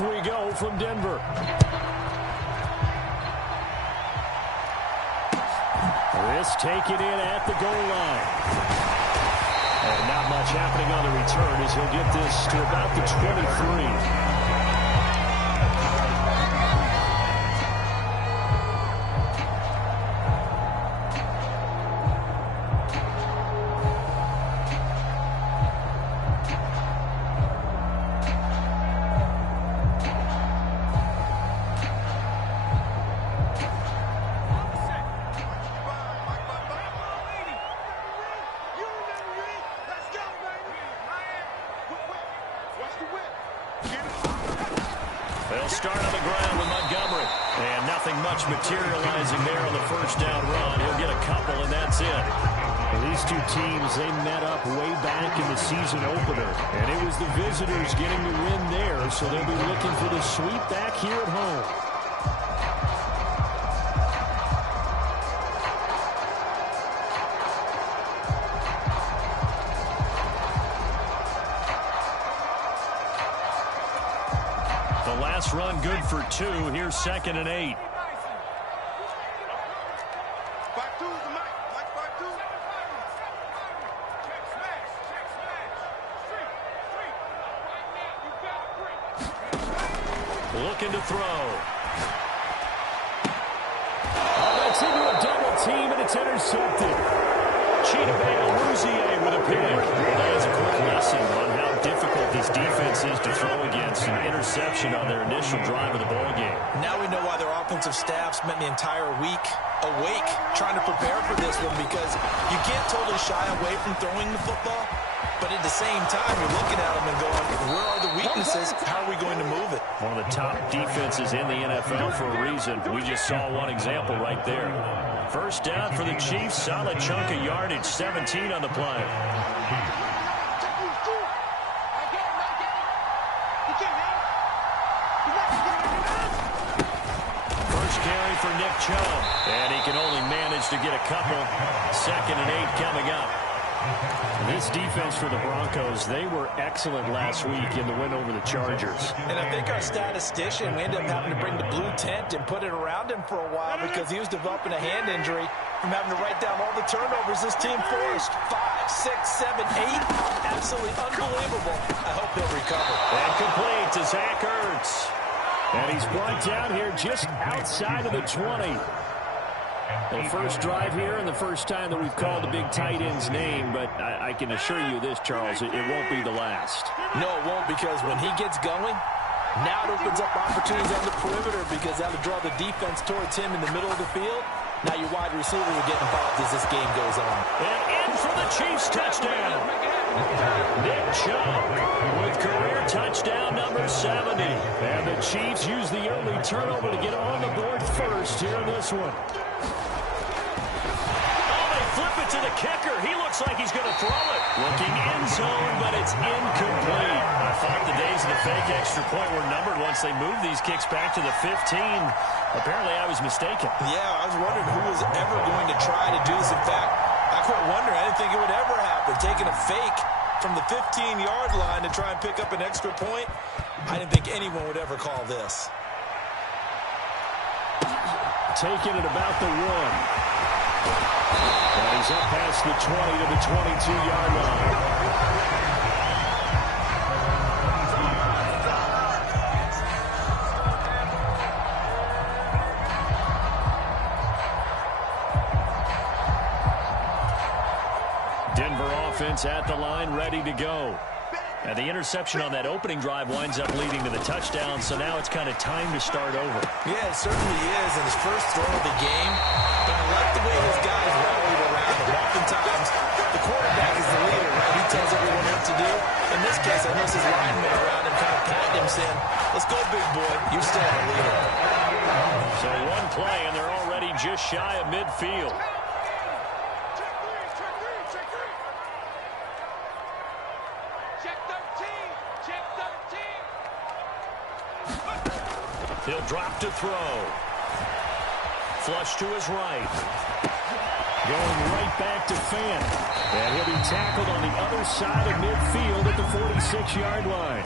Off we go from Denver. This taken in at the goal line. And not much happening on the return as he'll get this to about the 23. They'll start on the ground with Montgomery. And nothing much materializing there on the first down run. He'll get a couple, and that's it. Well, these two teams, they met up way back in the season opener. And it was the visitors getting the win there, so they'll be looking for the sweep back here at home. Last run good for 2. Here's 2nd and 8. Looking to throw. That's into a double team, and it's intercepted. Cheetah with a pick. That is a quick lesson on how difficult this defense is to throw against. An interception on their initial drive of the ball game. Now we know why their offensive staff spent the entire week awake trying to prepare for this one, because you can't totally shy away from throwing the football, but at the same time you're looking at them and going, where are the weaknesses? How are we going to move it? One of the top defenses in the NFL for a reason. We just saw one example right there. First down for the Chiefs. Solid chunk of yardage. 17 on the play. First carry for Nick Chubb. And he can only manage to get a couple. 2nd and 8 coming up. This defense for the Broncos, they were excellent last week in the win over the Chargers. And I think our statistician, we ended up having to bring the blue tent and put it around him for a while because he was developing a hand injury from having to write down all the turnovers this team forced. 5, 6, 7, 8. Absolutely unbelievable. I hope he'll recover. And complete to Zach Ertz. And he's brought down here just outside of the 20. The first drive here and the first time that we've called the big tight end's name, but I can assure you this, Charles, it won't be the last. No, it won't, because when he gets going, now it opens up opportunities on the perimeter because that'll draw the defense towards him in the middle of the field. Now your wide receiver will get involved as this game goes on. And in for the Chiefs touchdown. Nick Chubb with career touchdown number 70. And the Chiefs use the early turnover to get on the board first here in this one. Flip it to the kicker. He looks like he's going to throw it. Looking end zone, but it's incomplete. I thought the days of the fake extra point were numbered once they moved these kicks back to the 15. Apparently, I was mistaken. Yeah, I was wondering who was ever going to try to do this. In fact, I quit wondering. I didn't think it would ever happen. Taking a fake from the 15-yard line to try and pick up an extra point, I didn't think anyone would ever call this. Taking it about the 1. And he's up past the 20 to the 22-yard line. Denver offense at the line, ready to go. And the interception on that opening drive winds up leading to the touchdown, so now it's kind of time to start over. Yeah, it certainly is, and his first throw of the game. But I like the way his guys rallied around him. Oftentimes, the quarterback is the leader, right? He tells everyone what to do. In this case, I noticed his linemen around him kind of patting him, saying, let's go, big boy. You're still the leader. So one play, and they're already just shy of midfield. He'll drop to throw. Flush to his right. Going right back to Fant. And he'll be tackled on the other side of midfield at the 46-yard line.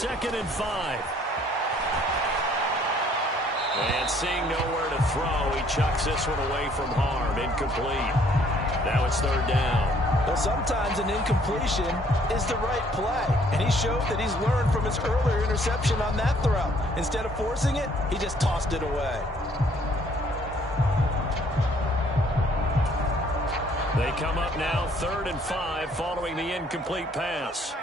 2nd and 5. And seeing nowhere to throw, he chucks this one away from harm. Incomplete. Now it's 3rd down. Well, sometimes an incompletion is the right play. And he showed that he's learned from his earlier interception on that throw. Instead of forcing it, he just tossed it away. They come up now 3rd and 5 following the incomplete pass.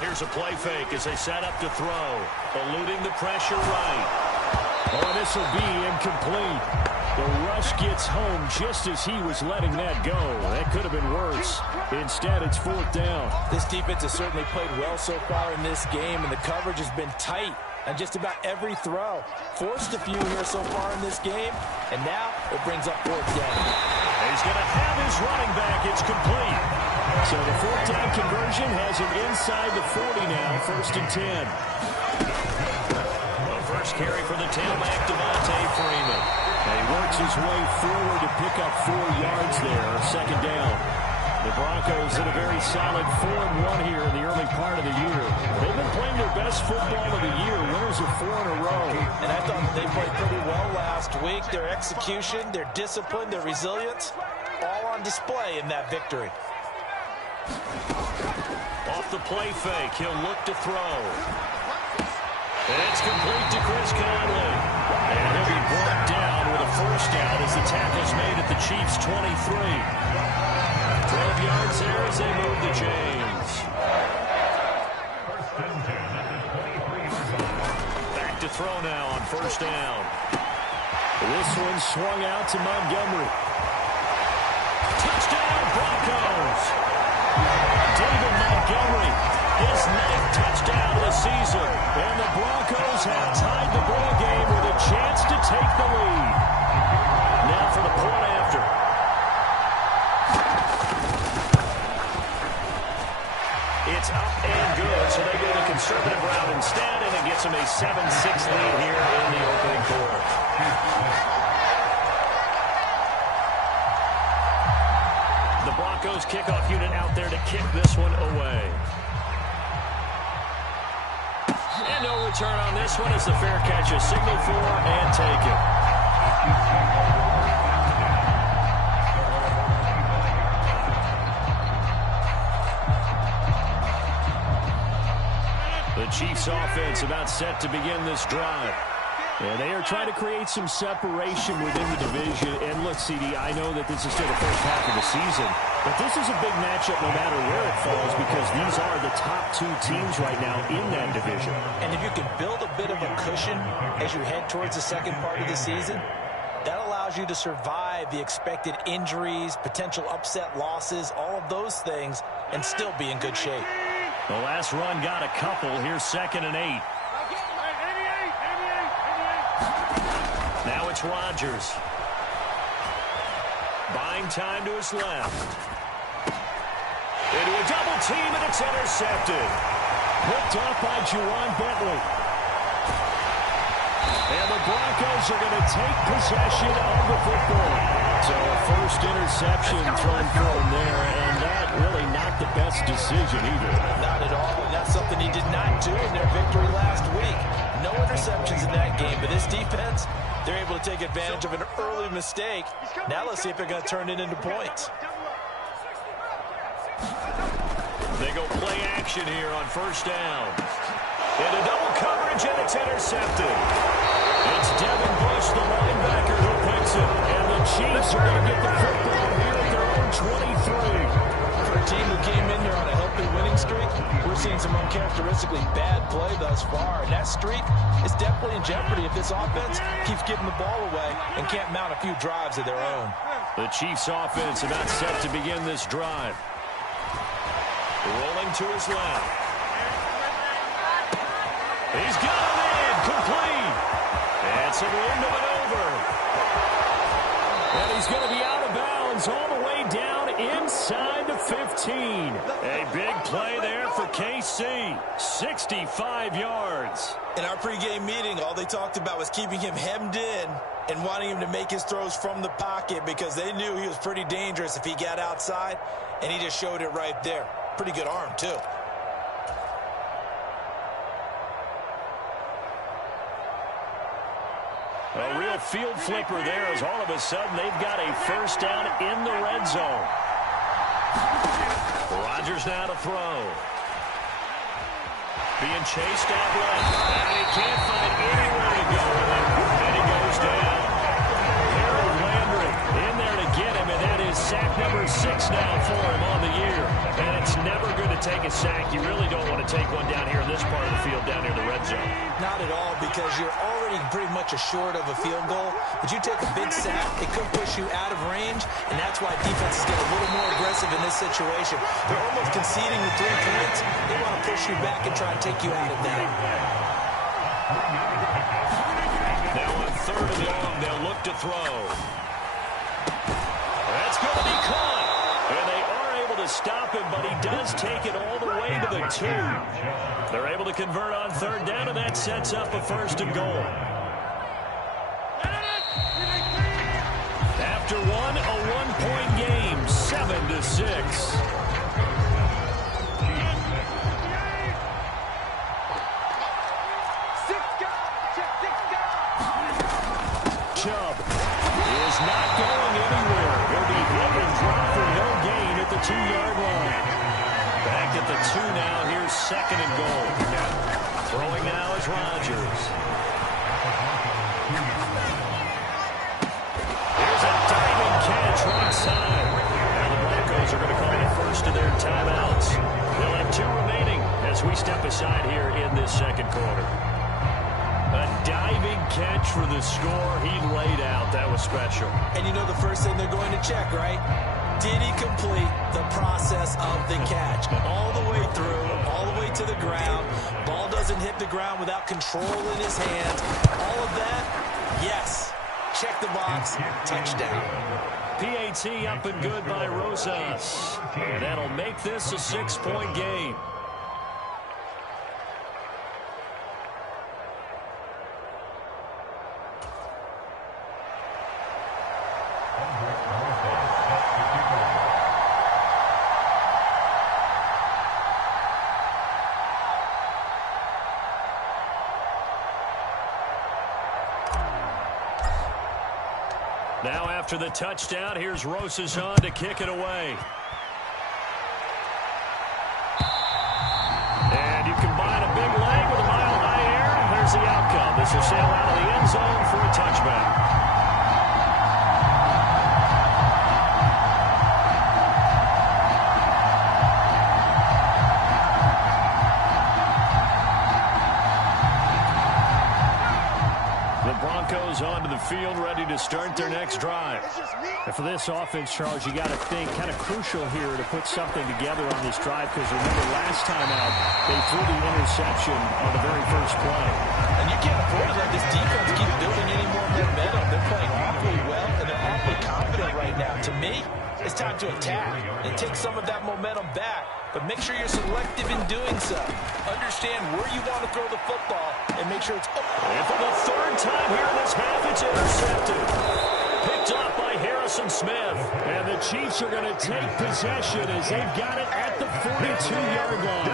Here's a play fake as they set up to throw. Eluding the pressure right. Oh, this will be incomplete. The rush gets home just as he was letting that go. That could have been worse. Instead, it's 4th down. This defense has certainly played well so far in this game, and the coverage has been tight on just about every throw. Forced a few here so far in this game, and now it brings up 4th down. He's going to have his running back. It's complete. So the 4th down conversion has him inside the 40 now, 1st and 10. The first carry for the tailback, Devontae Freeman. And he works his way forward to pick up 4 yards there, 2nd down. The Broncos in a very solid 4-1 here in the early part of the year. They've been playing their best football of the year. Winners of 4 in a row. And I thought they played pretty well last week. Their execution, their discipline, their resilience, all on display in that victory. Off the play fake, he'll look to throw. And it's complete to Chris Conley. And he'll be brought down with a 1st down as the tackle's made at the Chiefs' 23. 12 yards there as they move the chains. Back to throw now on 1st down. This one swung out to Montgomery. Touchdown, Broncos! David Montgomery, his 9th touchdown of the season. And the Broncos have tied the ball game with a chance to take the lead. Now for the point after. It's up and good, so they go the conservative route instead, and it gets them a 7-6 lead here in the opening quarter. The Broncos kickoff unit out there to kick this one away. And no return on this one as the fair catch is signaled for and taken. The Chiefs offense about set to begin this drive. And they are trying to create some separation within the division. And look, CD, I know that this is still the first half of the season, but this is a big matchup no matter where it falls because these are the top 2 teams right now in that division. And if you can build a bit of a cushion as you head towards the second part of the season, that allows you to survive the expected injuries, potential upset losses, all of those things, and still be in good shape. The last run got a couple. Here's 2nd and 8. Now it's Rodgers. Buying time to his left. Into a double team, and it's intercepted. Picked off by Juwan Bentley. And the Broncos are going to take possession of the football. So a first interception thrown for him there, and that really not the best decision either. Not at all, and that's something he did not do in their victory last week. No interceptions in that game, but this defense, they're able to take advantage of an early mistake. Now let's see if they're going to turn it into points. They go play action here on 1st down. Into double coverage, and it's intercepted. It's Devin Bush, the linebacker, who picks it. And the Chiefs are going to get the football here at their own 23. For a team who came in here on a healthy winning streak, we're seeing some uncharacteristically bad play thus far. And that streak is definitely in jeopardy if this offense keeps giving the ball away and can't mount a few drives of their own. The Chiefs offense about set to begin this drive. Rolling to his left. He's got him in, complete. And some room to maneuver. And he's going to be out of bounds all the way down inside the 15. A big play there for KC. 65 yards. In our pregame meeting, all they talked about was keeping him hemmed in and wanting him to make his throws from the pocket because they knew he was pretty dangerous if he got outside, and he just showed it right there. Pretty good arm, too. field flipper there as all of a sudden they've got a first down in the red zone. Rodgers now to throw. Being chased out left. And he can't find anywhere to go with it. And he goes down. Harold Landry in there to get him, and that is sack number 6 now for him on the year. And it's never good to take a sack. You really don't want to take one down here in this part of the field, down near the red zone. Not at all, because you're already pretty much assured of a field goal. But you take a big sack, it could push you out of range, and that's why defenses get a little more aggressive in this situation. They're almost conceding the 3 points. They want to push you back and try and take you out of that. Now on 3rd and long, they'll look to throw. That's going to be caught. And they are able to stop him, but he does take it all the way to the 2. They're able to convert on 3rd down, and that sets up a 1st and goal. After one, a 1-point game, 7-6. Chubb is not going anywhere. He'll be hit and dropped for no gain at the 2-yard line. Back at the 2 now. Here's 2nd and goal. Throwing now is Rodgers. Here's a diving catch right side. Now the Broncos are going to call the first of their timeouts. They'll have 2 remaining as we step aside here in this 2nd quarter. A diving catch for the score. He laid out. That was special. And you know the first thing they're going to check, right? Did he complete the process of the catch? All the way through, all the way to the ground. Ball doesn't hit the ground without control in his hands. All of that, yes. Check the box. Touchdown. PAT up and good by Rosas. And that'll make this a 6-point game. Now after the touchdown, here's Rosas on to kick it away. And you combine a big leg with a mile-high air, and there's the outcome. This will sail out of the end zone for a touchback. Onto the field, ready to start their next drive. And for this offense, Charles, you got to think kind of crucial here to put something together on this drive, because remember last time out, they threw the interception on the very first play. And you can't afford to let this defense keep building any more momentum. They're playing awfully well, and they're awfully confident right now. To me, it's time to attack and take some of that momentum back. But make sure you're selective in doing so. Understand where you want to throw the football and make sure it's open. And for the 3rd time here in this half, it's intercepted. Picked up by Harrison Smith. And the Chiefs are going to take possession as they've got it at the 42-yard line.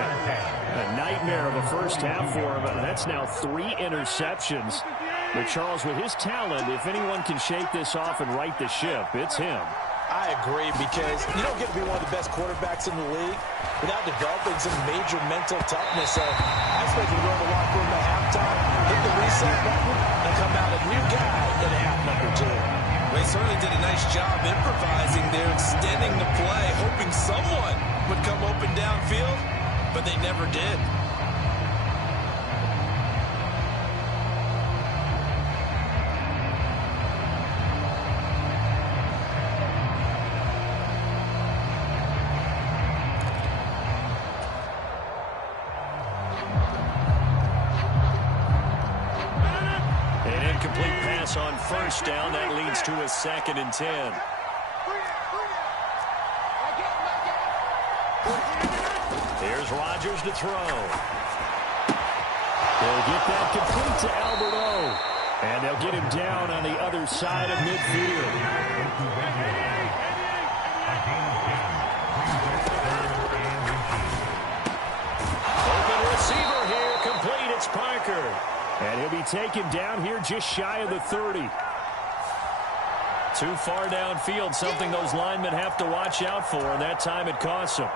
A nightmare of a first half for him. That's now 3 interceptions. But Charles, with his talent, if anyone can shake this off and right the ship, it's him. I agree, because you don't get to be one of the best quarterbacks in the league without developing some major mental toughness. So I expect him to go to the locker room at halftime, hit the reset button, and come out a new guy in half number 2. They certainly did a nice job improvising there, extending the play, hoping someone would come open downfield, but they never did. Incomplete pass on first down. That leads to a 2nd and 10. Here's Rodgers to throw. They'll get that complete to Albert O. And they'll get him down on the other side of midfield. Open receiver here, complete. It's Parker. And he'll be taken down here just shy of the 30. Too far downfield, something those linemen have to watch out for, and that time it costs them.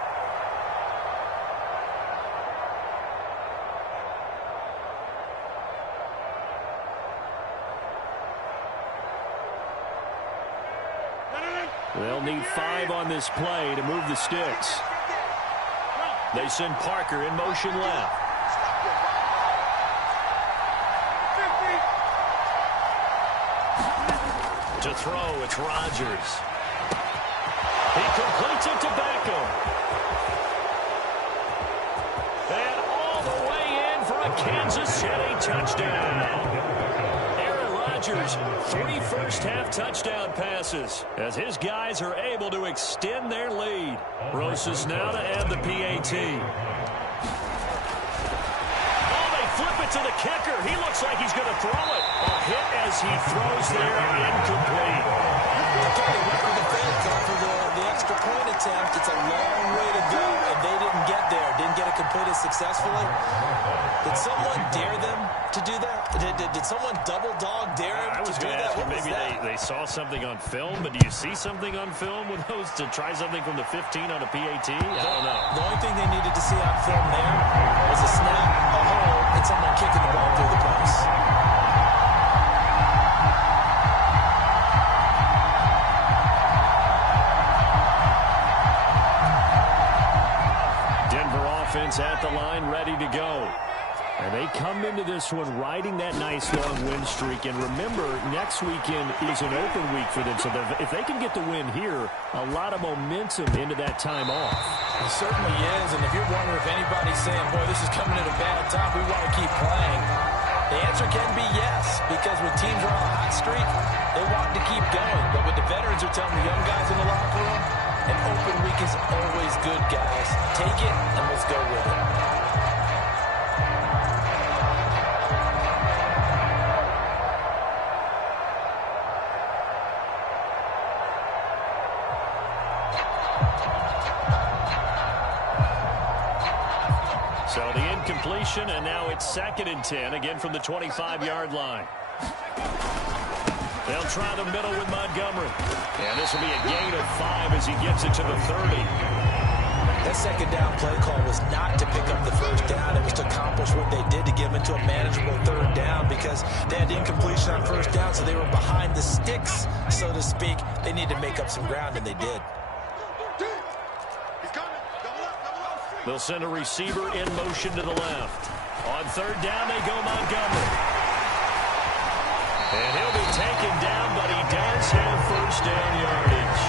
They'll need 5 on this play to move the sticks. They send Parker in motion left. To throw, it's Rodgers. He completes it to Beckham. And all the way in for a Kansas City touchdown. Aaron Rodgers, 3 first-half touchdown passes as his guys are able to extend their lead. Rosas now to add the PAT. Oh, they flip it to the kicker. He looks like he's going to throw it. A hit as he throws there, incomplete. For the fail call for the extra point attempt, it's a long way to go, and they didn't get there. Didn't get it completed successfully. Did someone dare them to do that? Did someone double dog dare him to do that? Maybe they saw something on film, but do you see something on film with those to try something from the 15 on a PAT? I don't know. The only thing they needed to see on film there was a snap, a hole, and someone kicking the ball through the post. Offense at the line, ready to go. And they come into this one riding that nice long win streak. And remember, next weekend is an open week for them. So if they can get the win here, a lot of momentum into that time off. It certainly is. And if you're wondering if anybody's saying, boy, this is coming at a bad time, we want to keep playing, the answer can be yes. Because when teams are on a hot streak, they want to keep going. But what the veterans are telling the young guys in the locker room, an open week is always good, guys. Take it, and let's go with it. So the incompletion, and now it's 2nd and 10, again from the 25-yard line. They'll try the middle with Montgomery. And this will be a gain of 5 as he gets it to the 30. That second down play call was not to pick up the first down. It was to accomplish what they did to get them into a manageable 3rd down because they had incompletion on 1st down, so they were behind the sticks, so to speak. They needed to make up some ground, and they did. They'll send a receiver in motion to the left. On 3rd down, they go Montgomery. And he'll be taken down, but he does have first down yardage.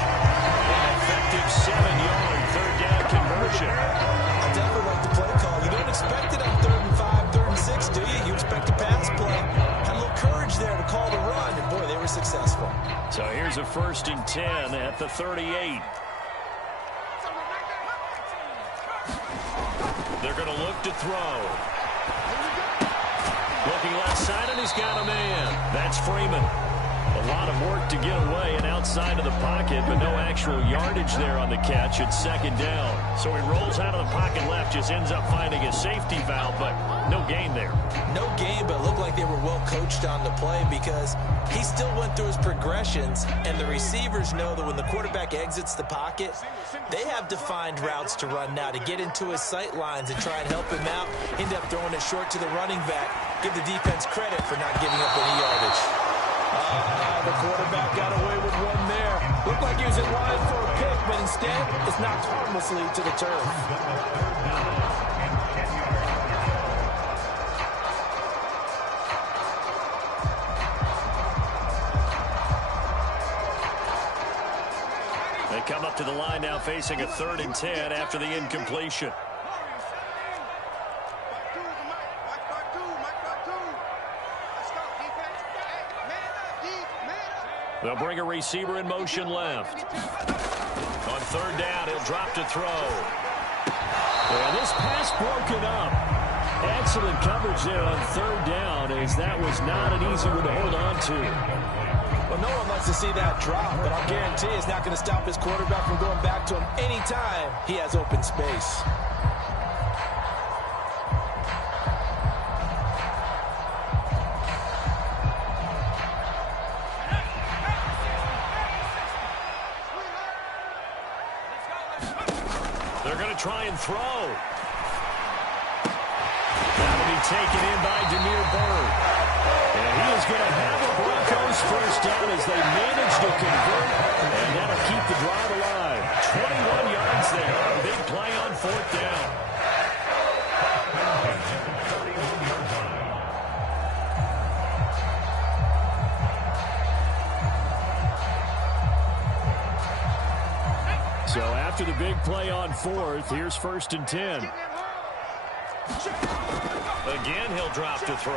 An effective 7-yard 3rd down conversion. I definitely like the play call. You don't expect it on 3rd and 5, 3rd and 6, do you? You expect a pass play. Had a little courage there to call the run, and boy, they were successful. So here's a 1st and 10 at the 38. They're going to look to throw. Looking left side, and he's got a man. That's Freeman. A lot of work to get away and outside of the pocket, but no actual yardage there on the catch. It's 2nd down. So he rolls out of the pocket left, just ends up finding a safety valve, but no gain there. No gain, but it looked like they were well coached on the play because he still went through his progressions, and the receivers know that when the quarterback exits the pocket, they have defined routes to run now to get into his sight lines and try and help him out. End up throwing it short to the running back. Give the defense credit for not giving up any yardage. The quarterback got away with one there. Looked like he was in line for a pick, but instead, it's knocked harmlessly to the turf. They come up to the line now facing a 3rd and 10 after the incompletion. They'll bring a receiver in motion left. On 3rd down, he'll drop to throw. Well, this pass broken up. Excellent coverage there on 3rd down, as that was not an easy one to hold on to. Well, no one wants to see that drop, but I'll guarantee it's not going to stop his quarterback from going back to him anytime he has open space. They're going to try and throw. That'll be taken in by Demir Bird. And he is going to have a Broncos first down as they manage to convert, and that'll keep the drive alive. 21 yards there. Big play on fourth down. So after the big play on fourth, here's 1st and 10. Again, he'll drop to throw.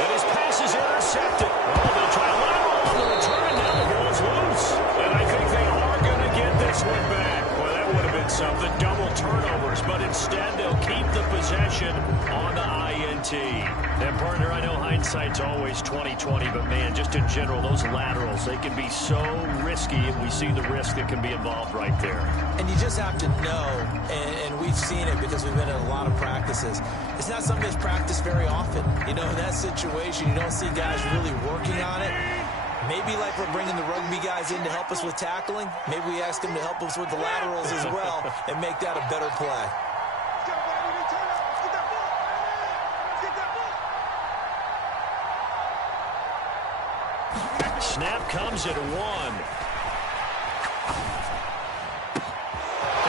And his pass is intercepted. Oh, they'll try a lateral on the return. Now the ball's loose. And I think they are going to get this one back. Well, that would have been something. Double turnovers. But instead, they'll keep the possession on the INT. And, partner, I know hindsight's always 20/20, but, man, just in general, those laterals, they can be so risky, and we see the risk that can be involved right there. And you just have to know, and we've seen it because we've been in a lot of practices, it's not something that's practiced very often. You know, in that situation, you don't see guys really working on it. Maybe like we're bringing the rugby guys in to help us with tackling, maybe we ask them to help us with the laterals as well and make that a better play. Snap comes at 1.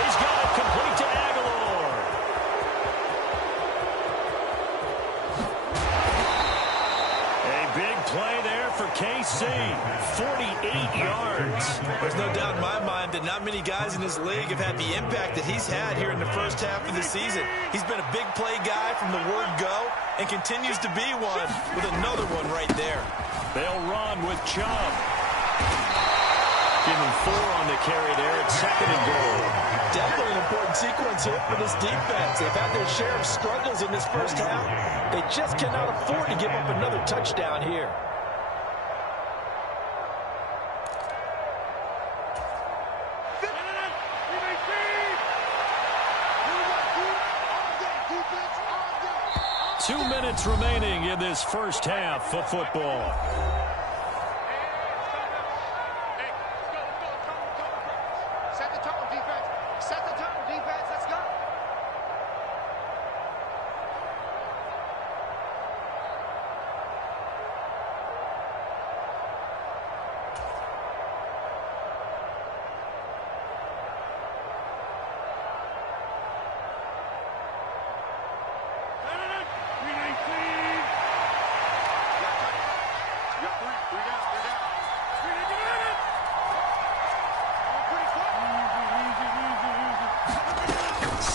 He's got it complete to Aguilar. A big play there for KC. 48 yards. There's no doubt in my mind that not many guys in this league have had the impact that he's had here in the first half of the season. He's been a big play guy from the word go and continues to be one with another one right there. They'll run with Chubb. Give him 4 on the carry there at 2nd and goal. Definitely an important sequence here for this defense. They've had their share of struggles in this first half. They just cannot afford to give up another touchdown here. Two minutes remaining in this first half of football. Set the tone, defense. Set the tone, defense. Let's go.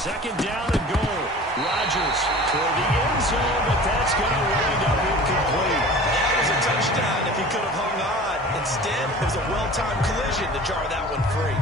Second down and goal. Rodgers toward the end zone, but that's going to wind up incomplete. That was a touchdown if he could have hung on. Instead, it was a well-timed collision to jar that one free.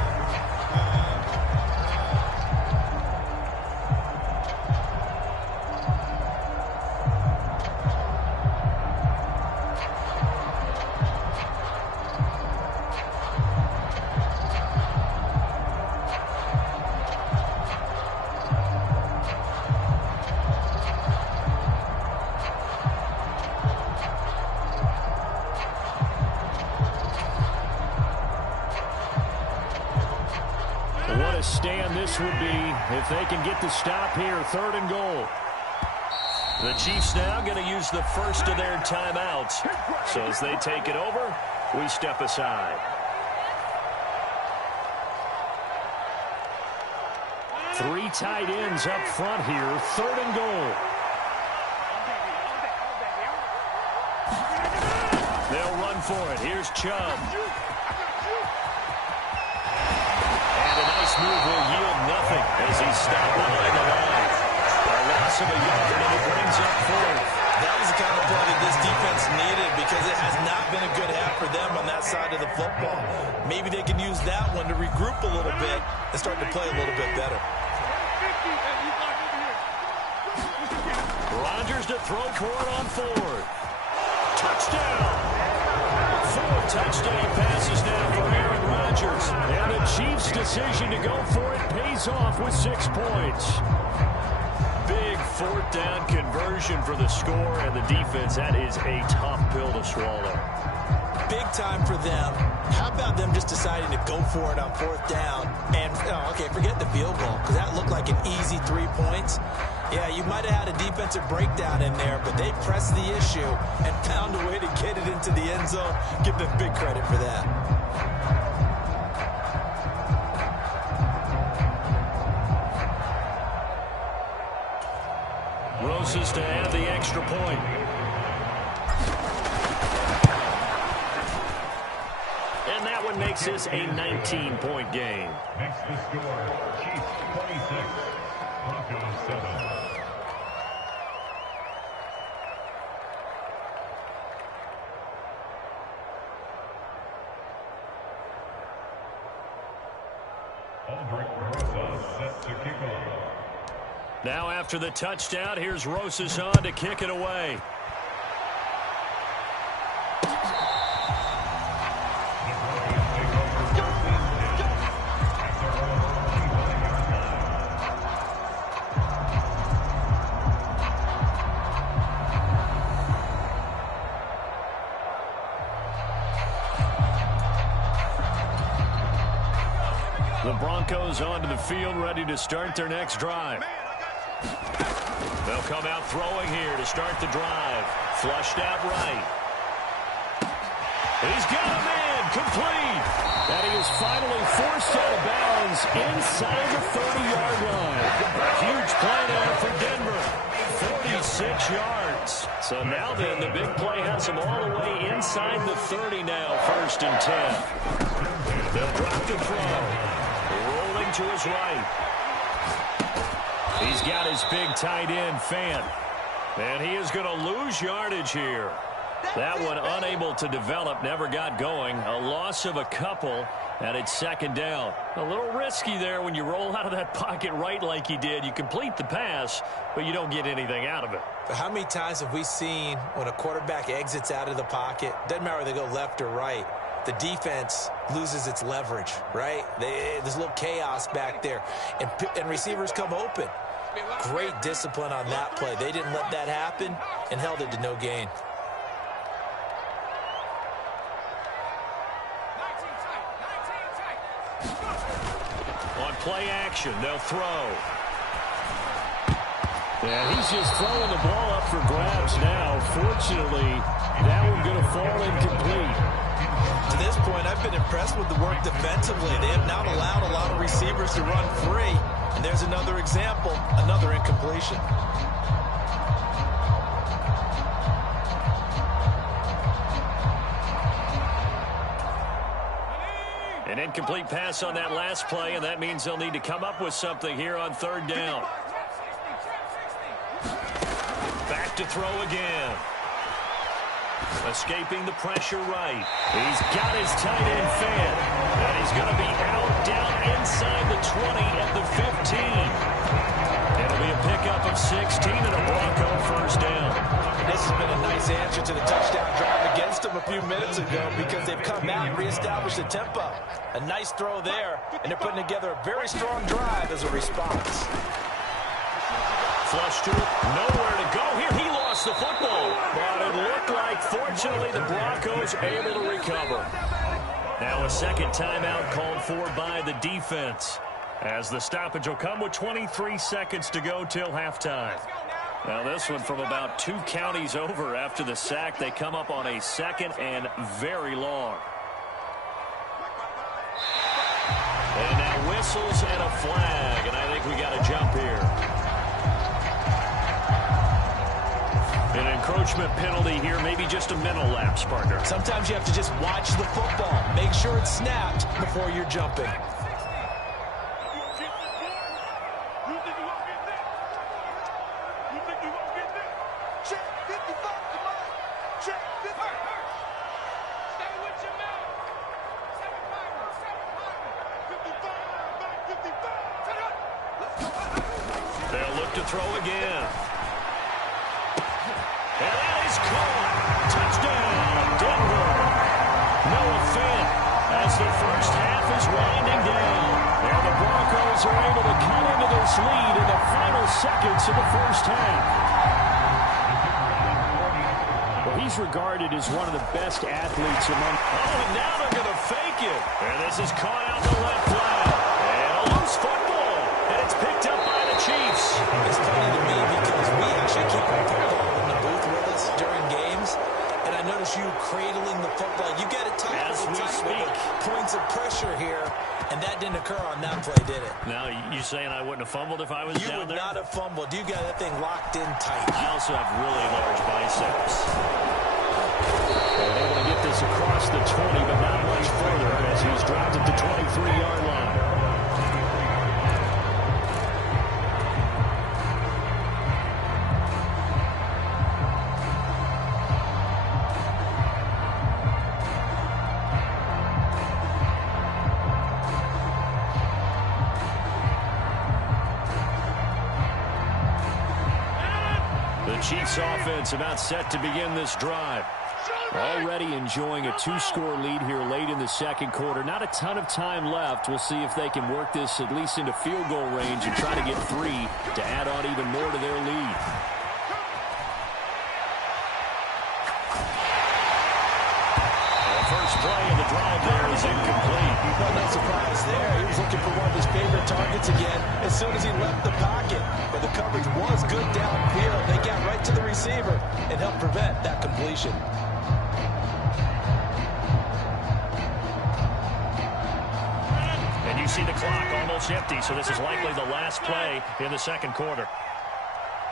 What a stand this would be if they can get the stop here. 3rd and goal. The Chiefs now going to use the first of their timeouts. So as they take it over, we step aside. 3 tight ends up front here. 3rd and goal. They'll run for it. Here's Chubb. Move will yield nothing as he's stopped behind the line. A loss of a yard, and it brings up 4th. That was the kind of play that this defense needed because it has not been a good half for them on that side of the football. Maybe they can use that one to regroup a little bit and start to play a little bit better. Rodgers to throw for it on 4th. Touchdown! 4 touchdown passes now for Aaron Rodgers. And the Chiefs' decision to go for it pays off with 6 points. Big 4th down conversion for the score, and the defense, that is a tough pill to swallow. Big time for them. How How about them just deciding to go for it on 4th down? And, okay, forget the field goal, because that looked like an easy 3 points. Yeah, you might have had a defensive breakdown in there, but they pressed the issue and found a way to get it into the end zone. Give them big credit for that. Roses to add the extra point. And that one makes this a 19-point game. Makes the score Chiefs 26, Broncos 7. Aldrich Rosas set to kick off. Now after the touchdown, here's Rosas on to kick it away. The Broncos onto the field, ready to start their next drive. They'll come out throwing here to start the drive. Flushed out right. He's got a man, complete. And he is finally forced out of bounds inside the 30-yard line. A huge play there for Denver. 46 yards. So now then, the big play has him all the way inside the 30 now, 1st and 10. They'll drop the throw. Rolling to his right. He's got his big tight end, Fant. And he is going to lose yardage here. That one unable to develop, never got going. A loss of a couple, and it's 2nd down. A little risky there when you roll out of that pocket right like he did. You complete the pass, but you don't get anything out of it. But how many times have we seen when a quarterback exits out of the pocket, doesn't matter whether they go left or right, the defense loses its leverage, right? There's a little chaos back there, and receivers come open. Great discipline on that play. They didn't let that happen and held it to no gain. On play action, they'll throw. Yeah, he's just throwing the ball up for grabs now. Fortunately, that one going to fall incomplete. To this point, I've been impressed with the work defensively. They have not allowed a lot of receivers to run free. And there's another example, another incompletion. An incomplete pass on that last play, and that means they'll need to come up with something here on 3rd down. Back to throw again. Escaping the pressure right. He's got his tight end Fant. And he's going to be out down inside the 20 at the 15. It'll be a pickup of 16 and a Bronco 1st down. This has been a nice answer to the touchdown drive against them a few minutes ago because they've come out and reestablished the tempo. A nice throw there, and they're putting together a very strong drive as a response. Flush to it, nowhere to go here. He lost the football, but it looked like, fortunately, the Broncos able to recover. Now a 2nd timeout called for by the defense, as the stoppage will come with 23 seconds to go till halftime. Now this one from about 2 counties over after the sack. They come up on a 2nd and very long. And now whistles and a flag, and I think we got a jump here. An encroachment penalty here, maybe just a mental lapse, partner. Sometimes you have to just watch the football. Make sure it's snapped before you're jumping. They'll look to throw again. And that is caught. Touchdown, Denver. Noah Fant as the first half is winding down. And the Broncos are able to cut into this lead in the final seconds of the first half. Well, he he's regarded as one of the best athletes among... Oh, and now they're going to fake it. And this is caught out the left flat. And a loose football. And it's picked up by the Chiefs. It's funny to me because we actually keep our football in the booth with us during games. And I notice you cradling the football. You get it tight as we speak. Points of pressure here. And that didn't occur on that play, did it? Now, you saying I wouldn't have fumbled if I was down there? You would not have fumbled. You got that thing locked in tight. I also have really large biceps. They're able to get this across the 20, but not much further as he's dropped at the 23-yard line. Chiefs offense about set to begin this drive. Already enjoying a two-score lead here late in the second quarter. Not a ton of time left. We'll see if they can work this at least into field goal range and try to get 3 to add on even more to their lead. The first play of the drive there is incomplete. Well, no surprise there. He was looking for one of his favorite targets again as soon as he left the pocket. But the coverage was good downfield. They got right to the receiver and helped prevent that completion. And you see the clock almost empty, so this is likely the last play in the second quarter.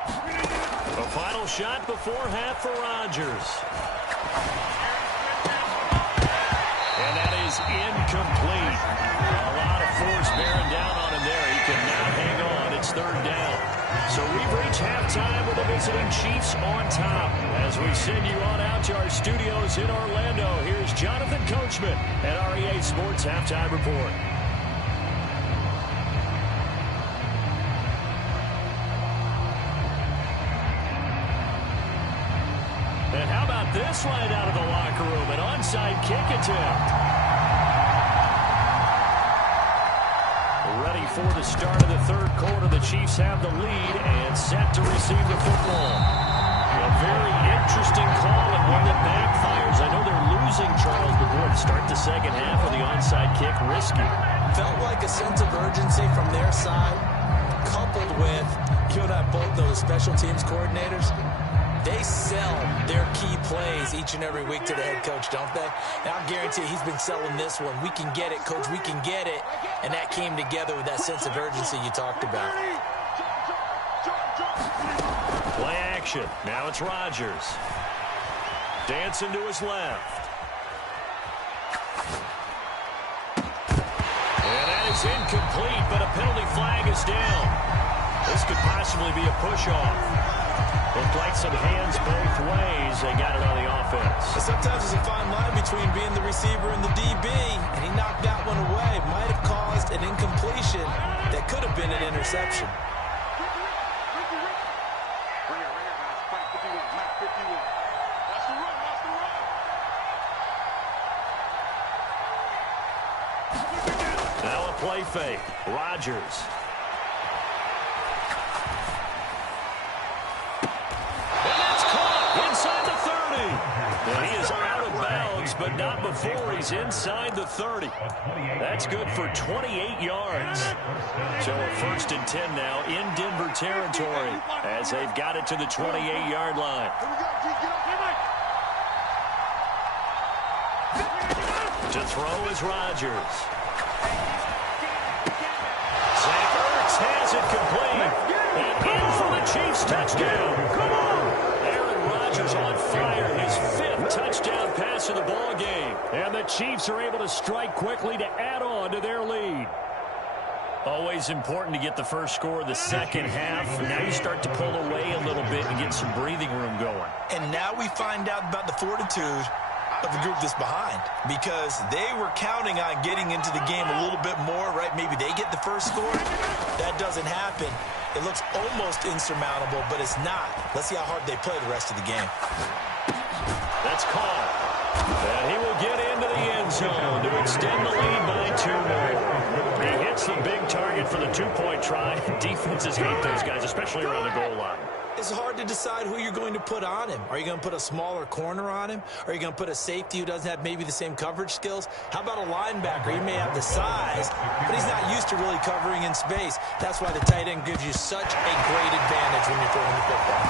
A final shot before half for Rodgers. And that is incomplete. A lot of force bearing down on him there. He cannot hang on. It's third down. So we've reached halftime with the visiting Chiefs on top. As we send you on out to our studios in Orlando, here's Jonathan Coachman at REA Sports Halftime Report. And how about this line out of the locker room? An onside kick attempt. Ready for the start of the third quarter. The Chiefs have the lead and set to receive the football. A very interesting call and one that backfires. I know they're losing, Charles, but boy, to start the second half with the onside kick, risky. Felt like a sense of urgency from their side, coupled with, you and I both know the special teams coordinators. They sell their key plays each and every week to the head coach, don't they? And I'll guarantee he's been selling this one. We can get it, coach. We can get it. And that came together with that sense of urgency you talked about. Play action. Now it's Rodgers. Dancing to his left. And that is incomplete, but a penalty flag is down. This could possibly be a push-off. Looked like some hands both ways. They got it on the offense. Sometimes there's a fine line between being the receiver and the DB, and he knocked that one away. Might have caused an incompletion that could have been an interception. Now a play fake. Rodgers. And he is out of bounds, but not before he's inside the 30. That's good for 28 yards. So a 1st and 10 now in Denver territory as they've got it to the 28-yard line. To throw is Rodgers. Zach Ertz has it complete. And in for the Chiefs touchdown. Come on. Aaron Rodgers on fire. His 5th touchdown pass of the ball game. And the Chiefs are able to strike quickly to add on to their lead. Always important to get the first score of the second half. Now you start to pull away a little bit and get some breathing room going. And now we find out about the fortitude of the group that's behind, because they were counting on getting into the game a little bit more, right? Maybe they get the first score. That doesn't happen. It looks almost insurmountable, but it's not. Let's see how hard they play the rest of the game. That's called. And he will get into the end zone to extend the lead by 2 more. He hits the big target target for the two-point try. Defenses hate those guys, especially around the goal line. It's hard to decide who you're going to put on him. Are you going to put a smaller corner on him? Are you going to put a safety who doesn't have maybe the same coverage skills? How about a linebacker? He may have the size, but he's not used to really covering in space. That's why the tight end gives you such a great advantage when you're throwing the football.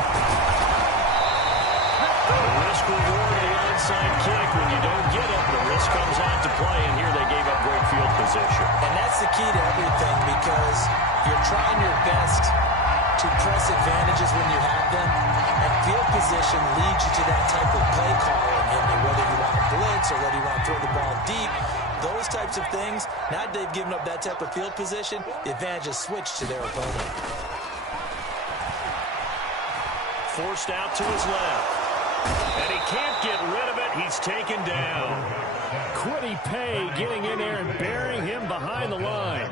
The risk reward of the onside kick. When you don't get it, the risk comes on to play, and here they gave up great field position. And that's the key to everything, because you're trying your best to press advantages when you have them, and field position leads you to that type of play calling, whether you want to blitz or whether you want to throw the ball deep, those types of things. Now that they've given up that type of field position, the advantage is switched to their opponent. Forced out to his left, and he can't get rid of it. He's taken down. Quiddy Pay getting in there and burying him behind the line.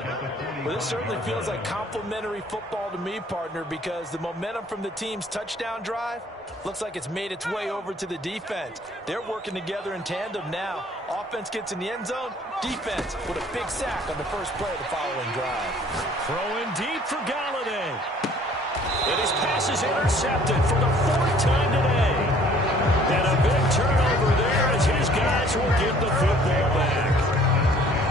Well, this certainly feels like complimentary football to me, partner, because the momentum from the team's touchdown drive looks like it's made its way over to the defense. They're working together in tandem now. Offense gets in the end zone. Defense with a big sack on the first play of the following drive. Throwing deep for Galladay. And his pass is intercepted for the fourth time today. And a big turnover there as his guys will get the football back.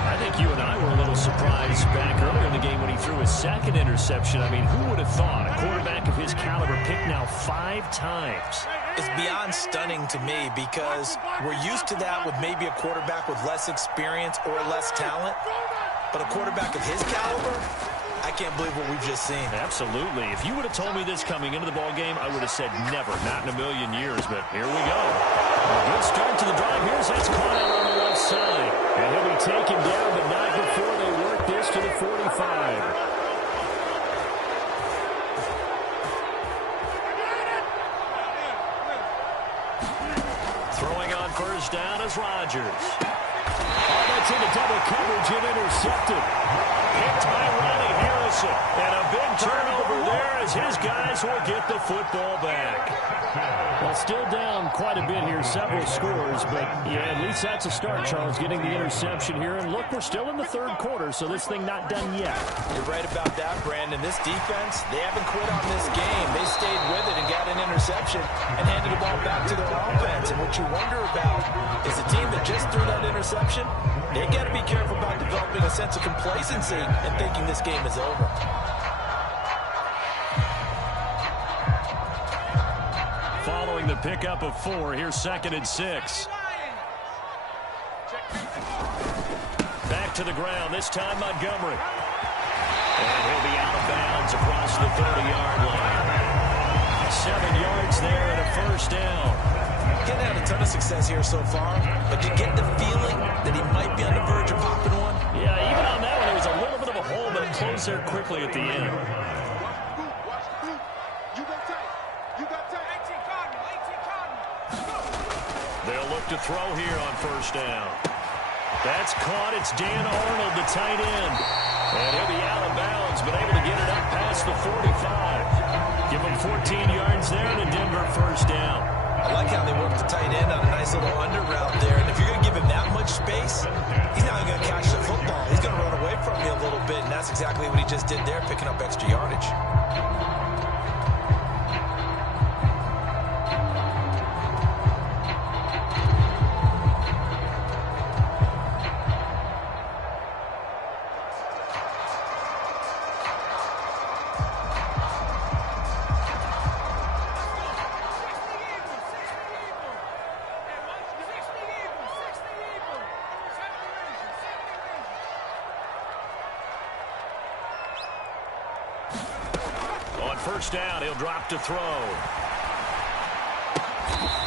I think you and I were a little surprised back earlier in the game when he threw his second interception. I mean, who would have thought a quarterback of his caliber picked now 5 times? It's beyond stunning to me, because we're used to that with maybe a quarterback with less experience or less talent. But a quarterback of his caliber, I can't believe what we've just seen. Absolutely. If you would have told me this coming into the ball game, I would have said never, not in a million years. But here we go. A good start to the drive. Here's that's caught out on the left side. And he'll be taken down, but not before they work this to the 45. Throwing on first down is Rodgers. Oh, that's into double coverage and intercepted. Hit by Ronnie Harrison. And a big turnover there as his guys will get the football back. Well, still down quite a bit here, several scores, but yeah, at least that's a start, Charles, getting the interception here. And look, we're still in the third quarter, so this thing not done yet. You're right about that, Brandon. This defense, they haven't quit on this game. They stayed with it and got an interception and handed the ball back to their offense. And what you wonder about is the team that just threw that interception, they got to be careful about developing a sense of complacency and thinking this game is over. Following the pickup of 4, here's 2nd and 6. Back to the ground, this time Montgomery. And he'll be out of bounds across the 30-yard line. 7 yards there and a first down. He hasn't had a ton of success here so far, but you get the feeling that he might be on the verge of popping one. Yeah, even on that one, there was a little bit of a hole, but it closed there quickly at the end. They'll look to throw here on first down. That's caught. It's Dan Arnold, the tight end. And he'll be out of bounds, but able to get it up past the 45. Give him 14 yards there and a Denver first down. I like how they work the tight end on a nice little under route there. And if you're going to give him that much space, he's not going to catch the football. He's going to run away from you a little bit, and that's exactly what he just did there, picking up extra yardage. First down, he'll drop to throw.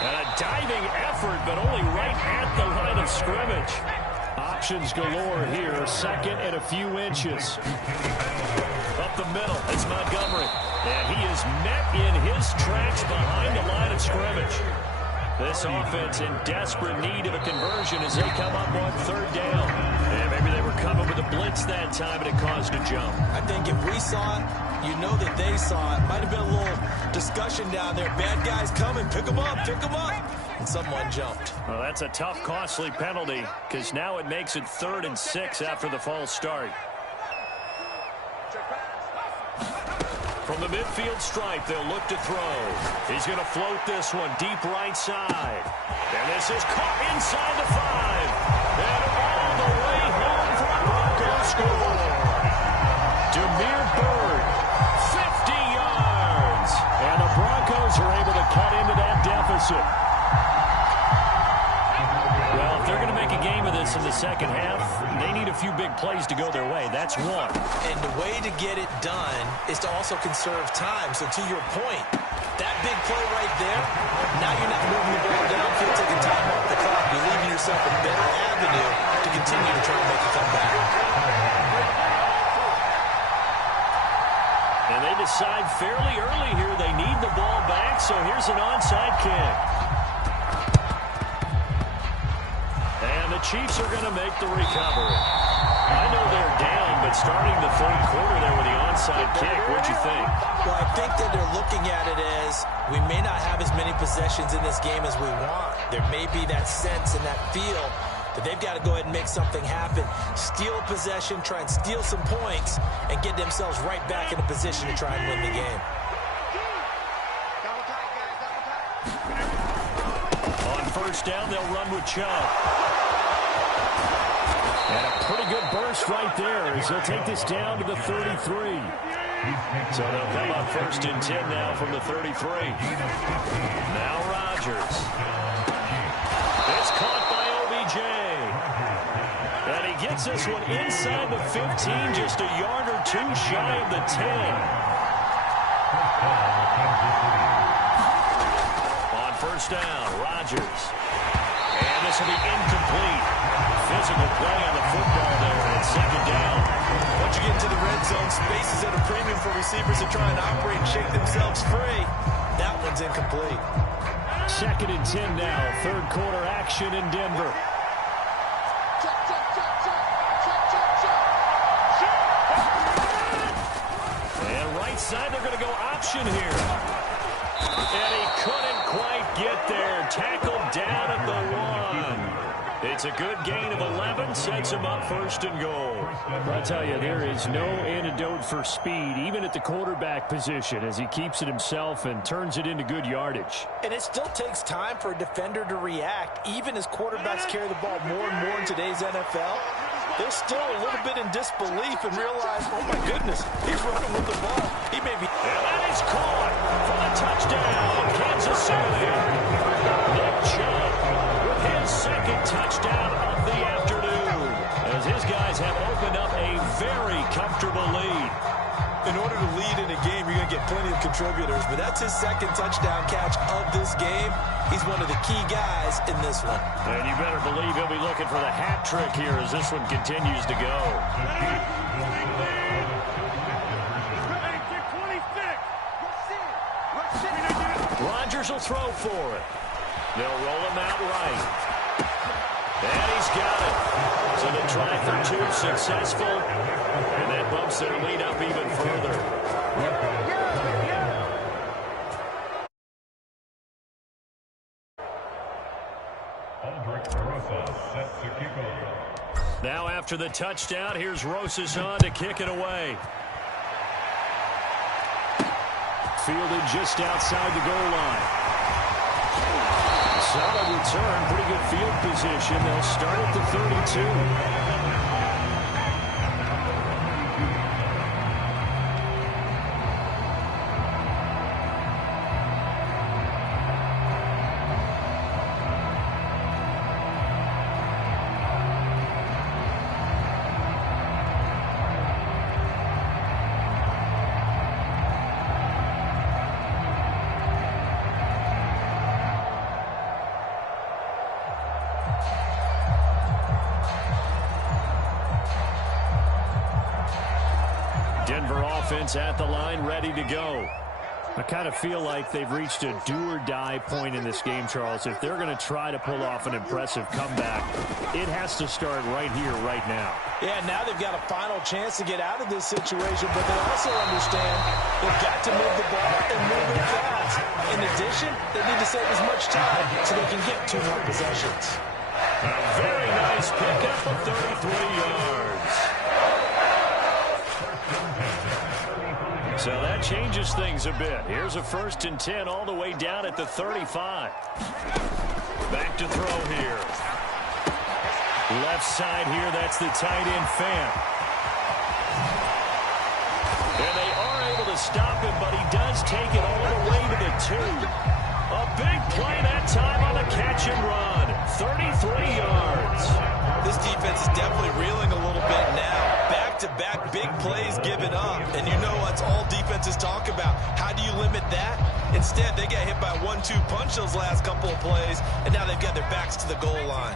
And a diving effort, but only right at the line of scrimmage. Options galore here, 2nd and a few inches. Up the middle, it's Montgomery. And he is met in his tracks behind the line of scrimmage. This offense in desperate need of a conversion as they come up on 3rd down. And maybe they were coming with a blitz that time, and it caused a jump. I think if we saw it, you know that they saw it. Might have been a little discussion down there. Bad guys coming. Pick them up. Pick them up. And someone jumped. Well, that's a tough, costly penalty because now it makes it 3rd and 6 after the false start. From the midfield stripe, they'll look to throw. He's going to float this one deep right side. And this is caught inside the 5. And all the way home for a Broncos score. Demir Bird, 50 yards. And the Broncos are able to cut into that deficit. Well, if they're going to make a game of this in the second half, they need a few big plays to go their way. That's one. And the way to get it done is to also conserve time. So to your point, that big play right there, now you're not moving the ball downfield, taking time off the clock. You're leaving yourself a better avenue to continue to try and make a comeback. And they decide fairly early here they need the ball back, so here's an onside kick. And the Chiefs are going to make the recovery. I know they're down, but starting the third quarter there with the onside kick, what'd you think? Well, I think that they're looking at it as we may not have as many possessions in this game as we want. There may be that sense and that feel that they've got to go ahead and make something happen, steal a possession, try and steal some points, and get themselves right back in a position to try and win the game. Double tight, guys, double tight. On first down, they'll run with Chubb. And a pretty good burst right there as they'll take this down to the 33. So they'll come up first and 10 now from the 33. Now Rodgers. It's caught by OBJ. And he gets this one inside the 15, just a yard or two shy of the 10. On first down, Rodgers. And this will be incomplete. Physical play on the football there, and it's second down. Once you get into the red zone, space is at a premium for receivers to try and operate and shake themselves free. That one's incomplete. Second and 10 now. Third quarter action in Denver. Check, check, check, check. Check, check, check. And right side, they're going to go option here. And he couldn't quite get there. Tackled down at the 1. It's a good gain of 11, sets him up first and goal. I'll tell you, there is no antidote for speed, even at the quarterback position, as he keeps it himself and turns it into good yardage. And it still takes time for a defender to react, even as quarterbacks carry the ball more and more in today's NFL. They're still a little bit in disbelief and realize, oh my goodness, he's running with the ball. He may be... And that is caught for the touchdown, Kansas City. Nick Chubb with his second touchdown of the afternoon, as his guys have opened up a very comfortable lead. In order to lead in a game, you're going to get plenty of contributors, but that's his second touchdown catch of this game. He's one of the key guys in this one. And you better believe he'll be looking for the hat trick here as this one continues to go. Rodgers will throw for it. They'll roll him out right. And he's got it. So the try for 2 successful. And that bumps their lead up even further. Now after the touchdown, here's Rosas on to kick it away. Fielded just outside the goal line. Solid return, pretty good field position. They'll start at the 32. Denver offense at the line, ready to go. I kind of feel like they've reached a do-or-die point in this game, Charles. If they're going to try to pull off an impressive comeback, it has to start right here, right now. Yeah, now they've got a final chance to get out of this situation, but they also understand they've got to move the ball and move it fast. In addition, they need to save as much time so they can get 2 more possessions. A very nice pickup of 33 yards. So that changes things a bit. Here's a 1st and 10 all the way down at the 35. Back to throw here. Left side here, that's the tight end Fant. And they are able to stop him, but he does take it all the way to the 2. A big play that time on the catch and run. 33 yards. This defense is definitely reeling a little bit now. Back-to-back big plays given up. And you know what's all defenses talk about. How do you limit that? Instead, they got hit by a 1-2 punch those last couple of plays, and now they've got their backs to the goal line.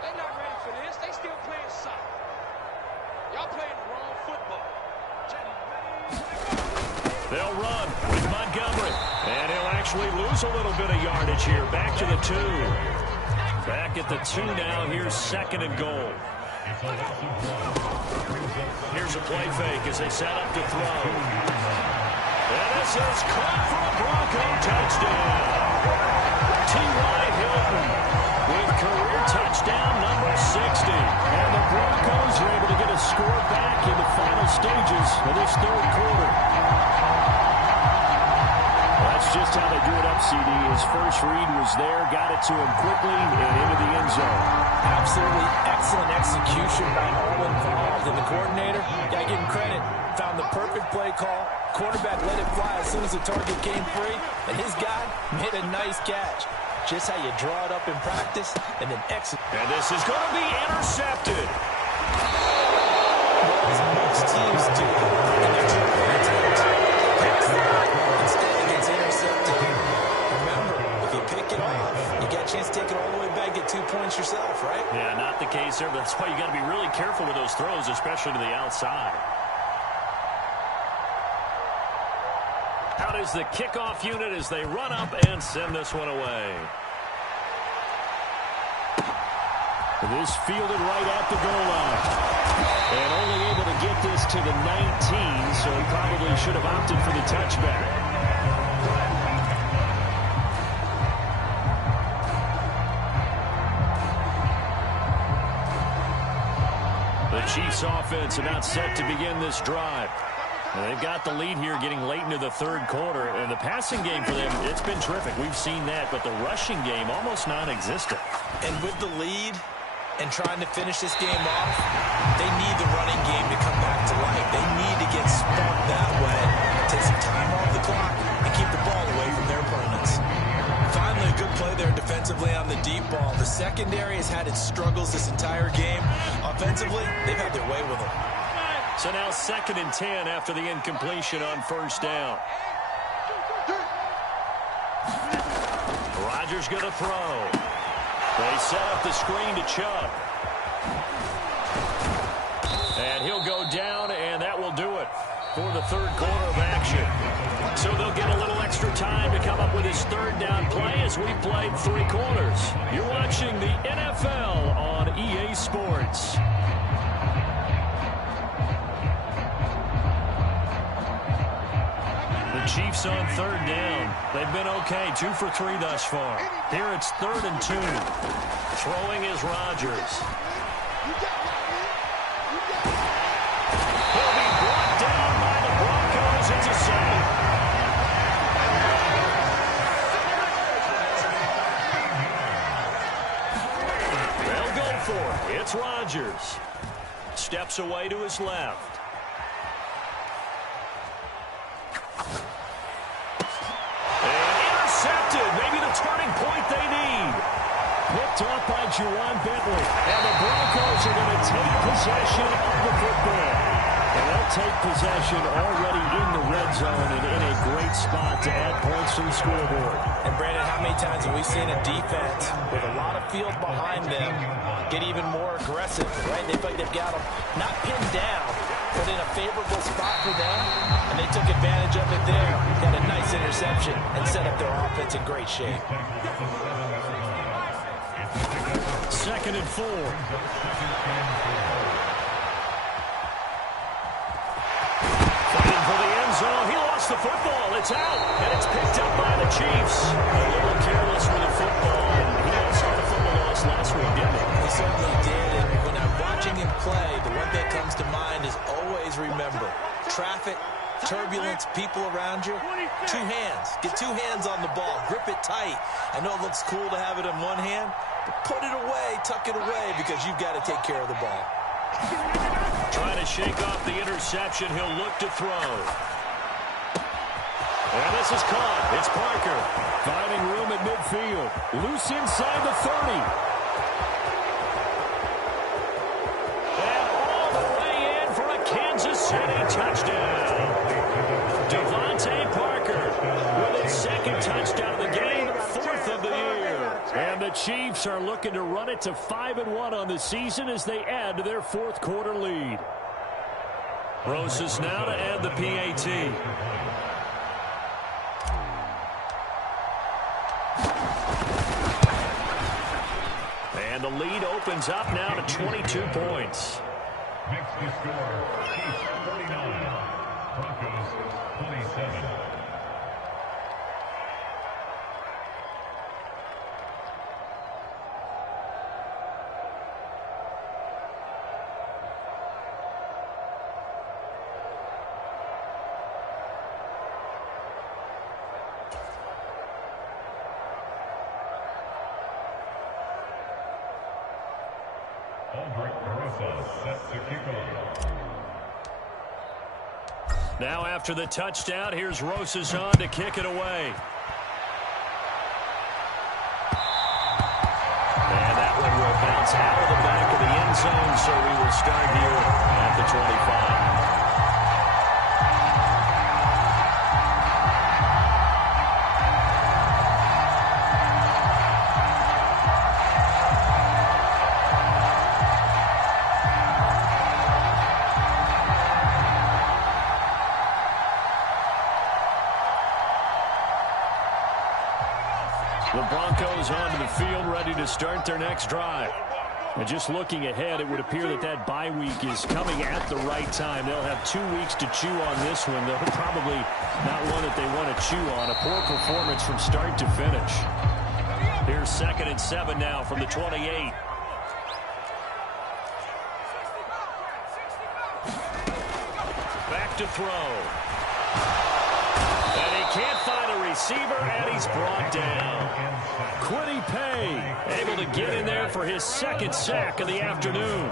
They're not ready for this. They still playing soccer. Y'all playing the wrong football. They'll run with Montgomery. And he'll actually lose a little bit of yardage here. Back to the 2. Back at the 2 now. Here's 2nd and goal. Here's a play fake as they set up to throw. And this is caught for a Bronco touchdown. T.Y. Hilton with career touchdown number 60. And the Broncos are able to get a score back in the final stages of this 3rd quarter. That's just how they drew it up, CD. His first read was there, got it to him quickly, and into the end zone. Absolutely excellent execution by all involved. And the coordinator, got to give him credit, found the perfect play call. Quarterback let it fly as soon as the target came free, and his guy made a nice catch. Just how you draw it up in practice and then execute. And this is going to be intercepted. As most teams do, and they're too attempt pass the ball. Instead, it gets intercepted. Remember, if you pick it off, you got a chance to take it all the way back, get 2 points yourself, right? Yeah, not the case there, but that's why you got to be really careful with those throws, especially to the outside. Out is the kickoff unit as they run up and send this one away. This fielded right at the goal line. And only able to get this to the 19, so he probably should have opted for the touchback. The Chiefs offense about set to begin this drive. And they've got the lead here getting late into the 3rd quarter. And the passing game for them, it's been terrific. We've seen that, but the rushing game almost non-existent. And with the lead and trying to finish this game off, they need the running game to come back to life. They need to get sparked that way, take some time off the clock, and keep the ball away from their opponents. Finally, a good play there defensively on the deep ball. The secondary has had its struggles this entire game. Offensively, they've had their way with them. So now 2nd and 10 after the incompletion on 1st down. Rodgers going to throw. They set up the screen to Chubb. And he'll go down, and that will do it for the 3rd quarter of action. So they'll get a little extra time to come up with his 3rd down play as we played 3 quarters. You're watching the NFL on EA Sports. The Chiefs on 3rd down. They've been okay, 2 for 3 thus far. Here it's 3rd and 2. Throwing is Rodgers. He'll be brought down by the Broncos. It's a sack. They'll go for it. It's Rodgers. Steps away to his left. Maybe the turning point they need. Picked off by Juwan Bentley. And the Broncos are going to take possession of the football. And they'll take possession already in the red zone and in a great spot to add points to the scoreboard. And Brandon, how many times have we seen a defense with a lot of field behind them get even more aggressive, right? They feel like they've got them not pinned down, but in a favorable spot for them, and they took advantage of it there. Got a nice interception and set up their offense in great shape. 2nd and 4. Fighting for the end zone. He lost the football. It's out, and it's picked up by the Chiefs. A little careless with the football, and he also had a football loss last week, didn't he? He certainly did, and when I'm watching him play, the one that comes to mind is always remember. Traffic, turbulence, people around you. 2 hands. Get 2 hands on the ball. Grip it tight. I know it looks cool to have it in one hand, but put it away, tuck it away, because you've got to take care of the ball. Trying to shake off the interception. He'll look to throw. And this is caught. It's Parker. Finding room at midfield. Loose inside the 30. And all the way in for a Kansas City touchdown. Devontae Parker with his 2nd touchdown of the game, 4th of the year. And the Chiefs are looking to run it to 5-1 on the season as they add to their 4th quarter lead. Rosas now to add the PAT. And the lead opens up now to 22 points. Makes the score Chiefs 49, Broncos 27. Now after the touchdown, here's Rosas on to kick it away. And that one will bounce out of the back of the end zone, so we will start here at the 25. The Broncos onto the field, ready to start their next drive. And just looking ahead, it would appear that that bye week is coming at the right time. They'll have 2 weeks to chew on this one, though probably not one that they want to chew on. A poor performance from start to finish. Here's 2nd and 7 now from the 28. Back to throw. And he can't find a receiver, and he's brought down. Quiddy Pay able to get in there for his 2nd sack of the afternoon.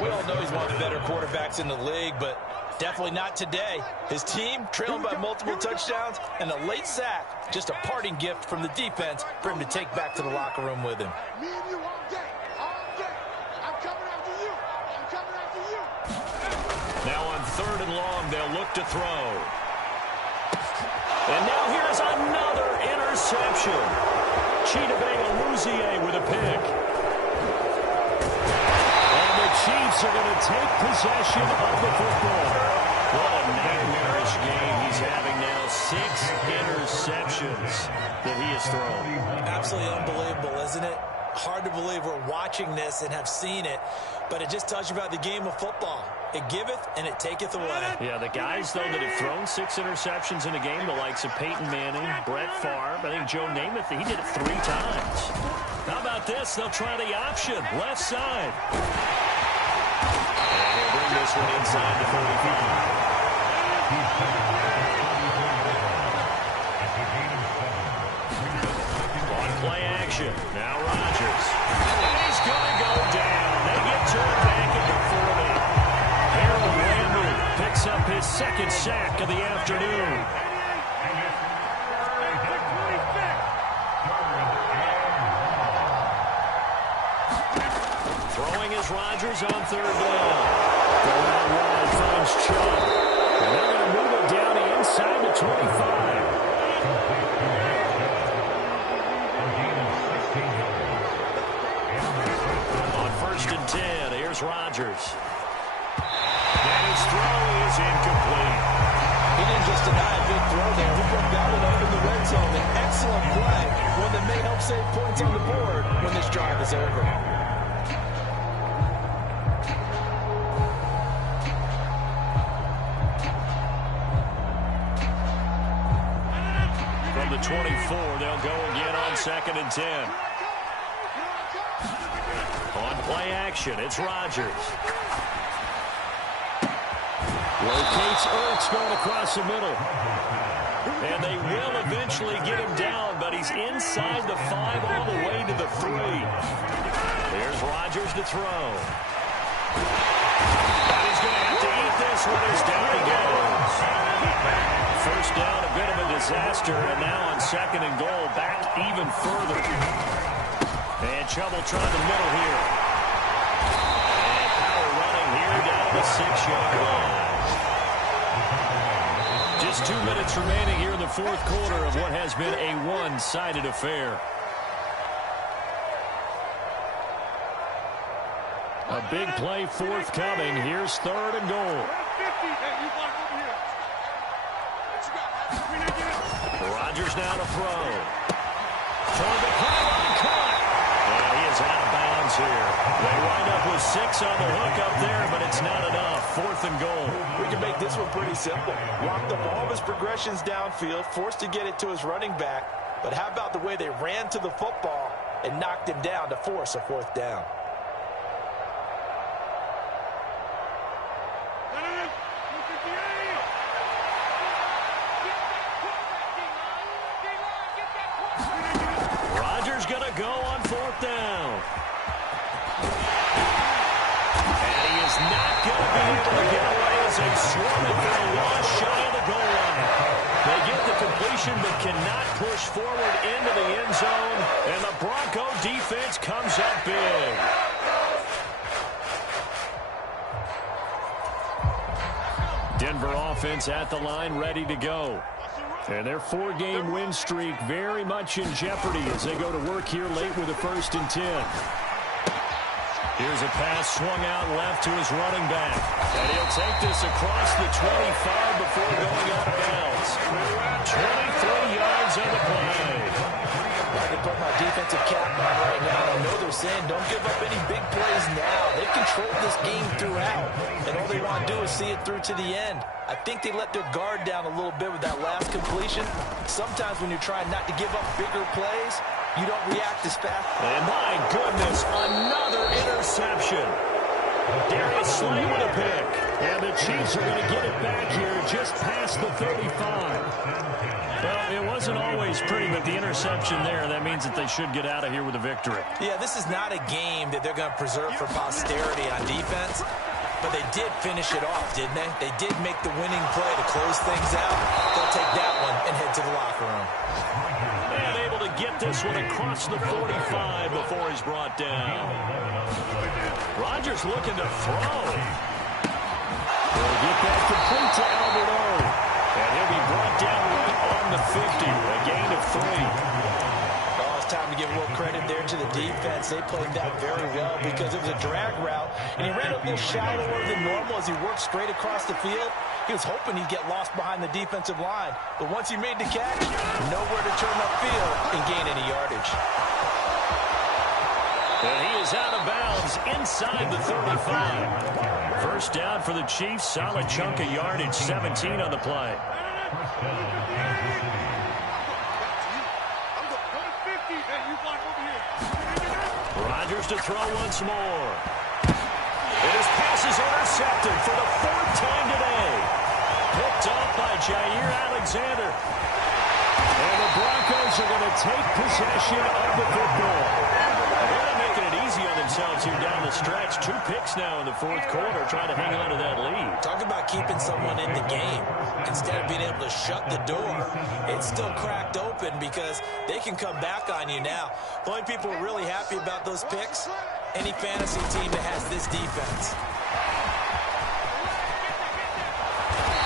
We all know he's one of the better quarterbacks in the league, but definitely not today. His team trailing by multiple touchdowns and a late sack. Just a parting gift from the defense for him to take back to the locker room with him. Me and you all day. All day. I'm coming after you. I'm coming after you. Now on 3rd and long, they'll look to throw. And now here's another interception. Chidobe with a pick. And the Chiefs are going to take possession of the football. What a nightmarish game he's having now. 6 interceptions that he has thrown. Absolutely unbelievable, isn't it? Hard to believe we're watching this and have seen it, but it just tells you about the game of football. It giveth and it taketh away. Yeah, the guys, though, that have thrown 6 interceptions in a game, the likes of Peyton Manning, Brett Favre, I think Joe Namath, he did it 3 times. How about this? They'll try the option, left side. And they'll bring this one inside the 45. On play action, now Rodgers. And he's going to go down. They get turned back at the 40. Harold Landry picks up his 2nd sack of the afternoon. Throwing is Rodgers on 3rd down. Going out wide, finds Chubb. And they're going to move it down the inside the 25. On 1st and 10, here's Rodgers. And his throw is incomplete. He didn't just deny a big throw there. He put that one up in the red zone. An excellent play, one that may help save points on the board when this drive is over. From the 24, they'll go again on 2nd and 10. On play action, it's Rodgers. Locates Ertz going across the middle. And they will eventually get him down, but he's inside the 5 all the way to the 3. Here's Rodgers to throw. And he's going to have to eat this one as down he goes. First down, a bit of a disaster, and now on 2nd and goal, back even further. And Chubb will try the middle here. And power running here down to the 6-yard line. Just 2 minutes remaining here in the 4th quarter of what has been a one-sided affair. A big play forthcoming. Here's 3rd and goal. Rodgers now to throw. Toward the pylon, caught. And he is out of bounds here. They wind up with 6 on the hook up there, but it's not enough. 4th and goal. We can make this one pretty simple. Locked up all of his progressions downfield, forced to get it to his running back. But how about the way they ran to the football and knocked him down to force a 4th down? Rodgers going to go on 4th down. And he is not going to be able to get away as they swarm it for a loss shy of the goal line. They get the completion but cannot push forward into the end zone. And the Bronco defense comes up big. Denver offense at the line, ready to go. And their 4-game win streak very much in jeopardy as they go to work here late with a 1st and 10. Here's a pass swung out left to his running back. And he'll take this across the 25 before going out of bounds. 23 yards on the play. I can put my defensive cap on right now. I know they're saying don't give up any big plays now. They've controlled this game throughout, and all they want to do is see it through to the end. I think they let their guard down a little bit with that last completion. Sometimes when you're trying not to give up bigger plays, you don't react as fast. And my goodness, another interception. Darius Slay with a pick. And the Chiefs are going to get it back here just past the 35. Well, it wasn't always pretty, but the interception there, that means that they should get out of here with a victory. Yeah, this is not a game that they're going to preserve for posterity on defense, but they did finish it off, didn't they? They did make the winning play to close things out. They'll take that one and head to the locker room. And able to get this one across the 45 before he's brought down. Rodgers looking to throw. He'll get that complete to Albert O. And he'll be brought down right on the 50. A gain of 3. Oh, it's time to give a little credit there to the defense. They played that very well because it was a drag route, and he ran a little shallower than normal as he worked straight across the field. He was hoping he'd get lost behind the defensive line. But once he made the catch, nowhere to turn upfield and gain any yardage. And he is out of bounds inside the 35. First down for the Chiefs. Solid chunk of yardage. 17 on the play. Rodgers to throw once more. And his pass is intercepted for the 4th time today. Picked off by Jair Alexander. And the Broncos are going to take possession of the football. They're not making it easy on themselves here down the stretch. 2 picks now in the 4th quarter, trying to hang on to that lead. Talk about keeping someone in the game. Instead of being able to shut the door, it's still cracked open because they can come back on you now. The only people who are really happy about those picks, any fantasy team that has this defense.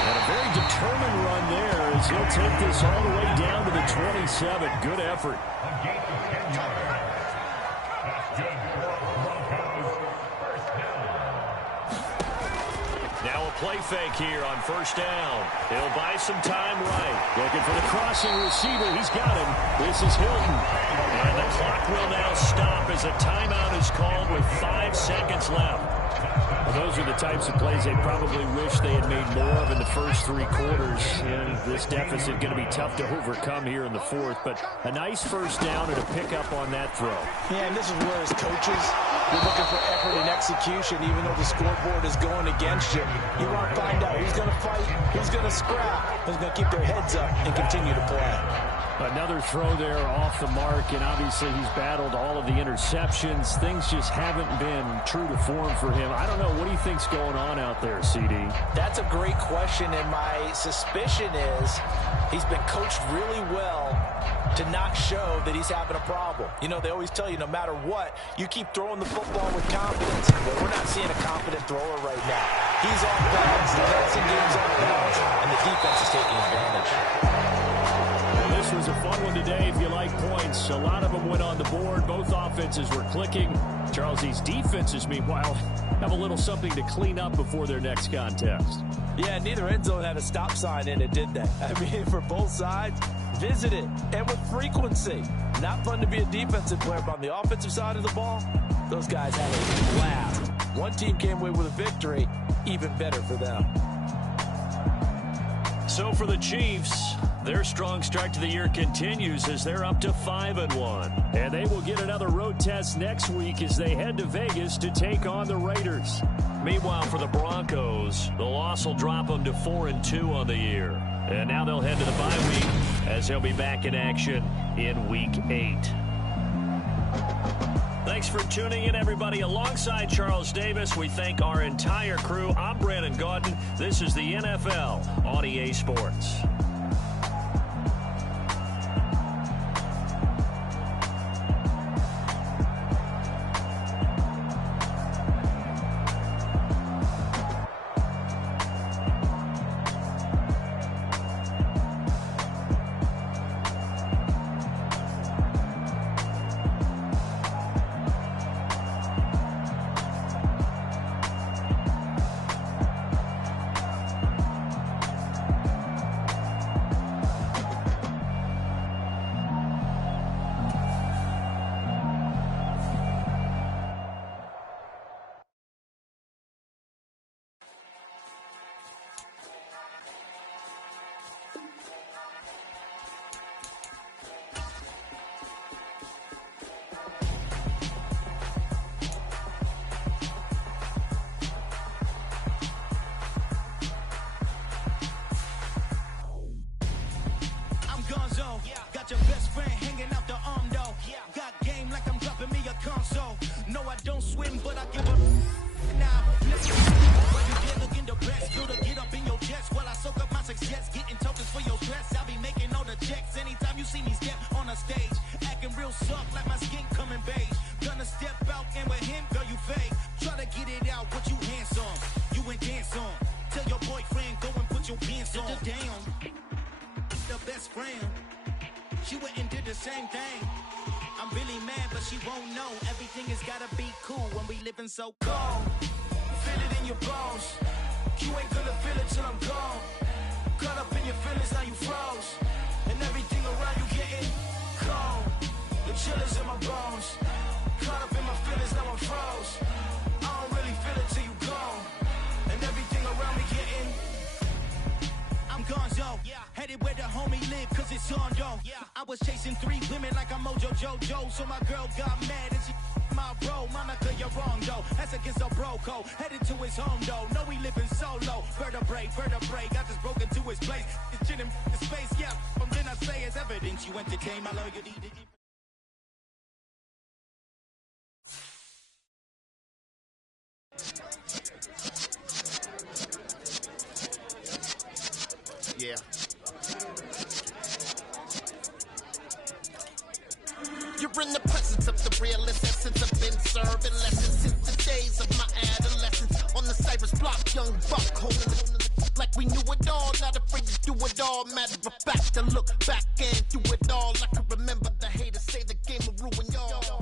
And a very determined run there as he'll take this all the way down to the 27. Good effort. Now a play fake here on 1st down. He'll buy some time right. Looking for the crossing receiver. He's got him. This is Hilton. And the clock will now stop as a timeout is called with 5 seconds left. Well, those are the types of plays they probably wish they had made more of in the first 3 quarters. And this deficit going to be tough to overcome here in the 4th. But a nice first down and a pickup on that throw. Yeah, and this is where his coaches You're looking for effort and execution, even though the scoreboard is going against you. You want to find out who's going to fight, who's going to scrap, who's going to keep their heads up and continue to play. Another throw there off the mark, and obviously he's battled all of the interceptions. Things just haven't been true to form for him. I don't know. What do you think's going on out there, CD? That's a great question, and my suspicion is he's been coached really well to not show that he's having a problem. You know, they always tell you no matter what, you keep throwing the football with confidence. But we're not seeing a confident thrower right now. He's off balance, the passing game's off balance, and the defense is taking advantage. This was a fun one today if you like points. A lot of them went on the board. Both offenses were clicking. Charles, these defenses, meanwhile, have a little something to clean up before their next contest. Yeah, neither end zone had a stop sign in it, did they? I mean, for both sides, visit it, and with frequency. Not fun to be a defensive player, but on the offensive side of the ball, those guys had a blast. One team came away with a victory, even better for them. So for the Chiefs, their strong start to the year continues as they're up to 5-1. And they will get another road test next week as they head to Vegas to take on the Raiders. Meanwhile, for the Broncos, the loss will drop them to 4-2 on the year. And now they'll head to the bye week as they'll be back in action in Week 8. Thanks for tuning in, everybody. Alongside Charles Davis, we thank our entire crew. I'm Brandon Gaudin. This is the NFL on EA Sports. Got your best friend hanging out the arm though. Got game like I'm dropping me a console. No, I don't swim, but I give a now. When you get looking the best, feel to get up in your chest while I soak up my success. Getting tokens for your stress. I'll be making all the checks anytime you see me step on a stage. Acting real soft like my skin coming beige. Gonna step out and with him, girl, you fake. Try to get it out, but you handsome. You ain't dance on. Tell your boyfriend, go and put your pants on. Down. The best friend. She went and did the same thing. I'm really mad, but she won't know. Everything has gotta be cool when we living so cold. Feel it in your bones. You ain't gonna feel it till I'm gone. Caught up in your feelings, now you froze. And everything around you getting cold. The chillers in my bones. Caught up in my feelings, now I'm froze. I don't really feel it till you gone. And everything around me getting I'm gonzo, headed where the homie live, cause it's on though. I was chasing 3 women like I'm Mojo Jojo, so my girl got mad and she my bro. Monica, you're wrong though, that's against a bro code. Headed to his home though, no we living solo. Vertebrae, I just broke into his place. It's chilling in space, from then I say it's evidence you entertain my loyalty. Yeah. You're in the presence of the realest essence. I've been serving lessons since the days of my adolescence. On the Cypress block, young buck holding it like we knew it all. Not afraid to do it all. Matter of fact, to look back and do it all. I can remember the haters say the game will ruin y'all.